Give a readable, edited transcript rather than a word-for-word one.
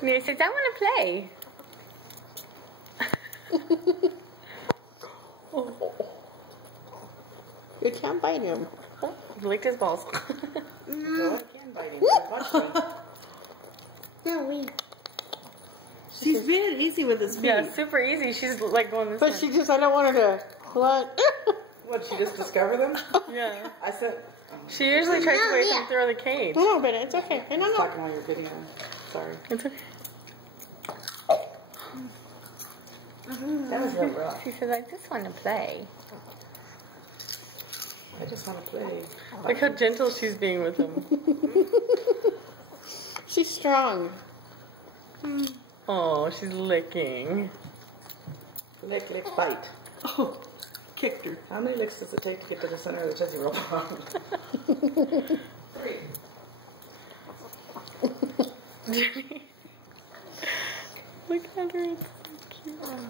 He says, I want to play. You can't bite him. He licked his balls. No, I can bite him. Watch me. No, we. She's very easy with his feet. Yeah, super easy. She's like going this But way. she just, I don't want her to. What? What, she just discovered them? Yeah. I said, She usually tries to wait them through the cage. No, but it's okay. No, I was no. talking while you're video. Sorry. It's okay. That was real rough. She says, I just want to play. I just want to play. Look how gentle she's being with him. She's strong. Oh, she's licking. Lick, lick, bite. Oh, kicked her. How many licks does it take to get to the center of the Tootsie Roll Pond? 3. Look at her. It's so cute.